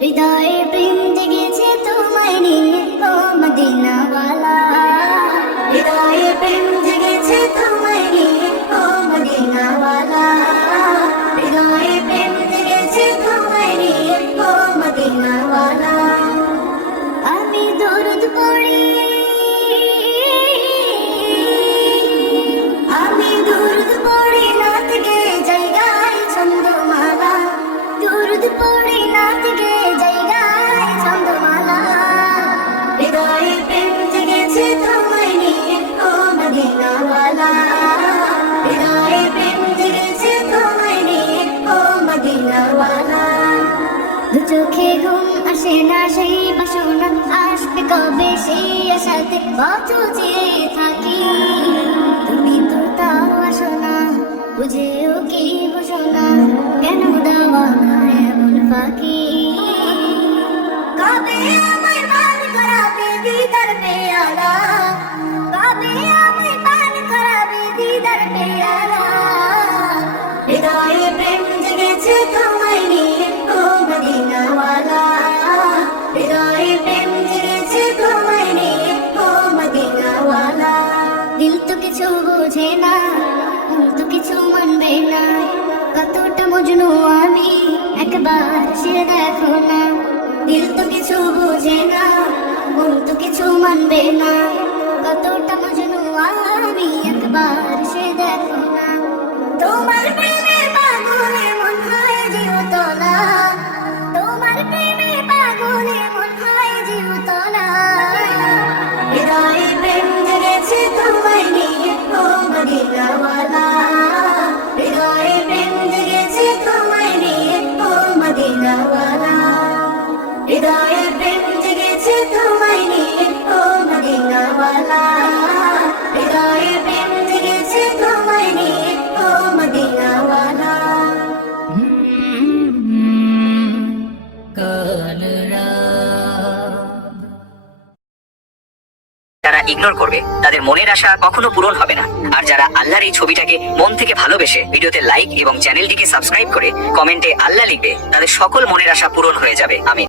হৃদয়ে প্রেম জেগেছে তোমায় নিয়ে ও মদিনাওয়ালা। হৃদয়ে প্রেম জেগেছে তোমায় নিয়ে ও মদিনাওয়ালা। হৃদয়ে প্রেম জেগেছে তোমায় নিয়ে ও মদিনাওয়ালা। আমি দরুদ পড়ি, আমি দরুদ পড়ি নাত গে জায়গায় ছন্দমালা। দরুদ পড়ি নাত গে জায়গায় ছন্দমালা। হৃদয়ে প্রেম জেগেছে তোমায় নিয়ে ও মদিনাওয়ালা। হৃদয়ে প্রেম জেগেছে তোমায় নিয়ে ও মদিনাওয়ালা। দু চোখে ঘুম আসে না সেই বাসনা, আসবে কবে সেই আশাতে কত চেয়ে থাকি। তুমি তো তাও আসো না, বুঝেও কি বুঝো না, কেন দেওয়া না এমন ফাঁকি। কবে আমায় পান করাবে দিদার পেয়ালা, কবে আমায় পান করাবে দিদার পেয়ালা। হৃদয়ে প্রেম জেগেছে তোমায় নিয়ে ও মদিনাওয়ালা। হৃদয়ে প্রেম জেগেছে তোমায় নিয়ে ও মদিনাওয়ালা। দিল তো কিছু বোঝে না, মন তো কিছু মানবে না, কতটা মজনু আমি একবার সে দেখো না। দিল তো কিছু বোঝে না, মন তো কিছু মানবে না, কতটা মজনু আমি একবার সে দেখো না। তোমার প্রেমে পাগলে মন হয় জীবতলা, তোমার প্রেমে পাগলে মন হয় জীবতলা। হৃদয়ে প্রেম জেগেছে তোমায় নিয়ে ও মদিনাওয়ালা। হৃদয়ে প্রেম জেগেছে তোমায় নিয়ে ও মদিনাওয়ালা। হৃদয়ে প্রেম জেগেছে তোমায় নিয়ে ও মদিনাওয়ালা। হৃদয়ে প্রেম জেগেছে তোমায় নিয়ে ও মদিনাওয়ালা। যারা ইগনোর করবে তাদের মনের আশা কখনো পূরণ হবে না। আর যারা আল্লাহর এই ছবিটাকে মন থেকে ভালোবেসে ভিডিওতে লাইক এবং চ্যানেলটিকে সাবস্ক্রাইব করে কমেন্টে আল্লাহ লিখবে, তাদের সকল মনের আশা পূরণ হয়ে যাবে। আমিন।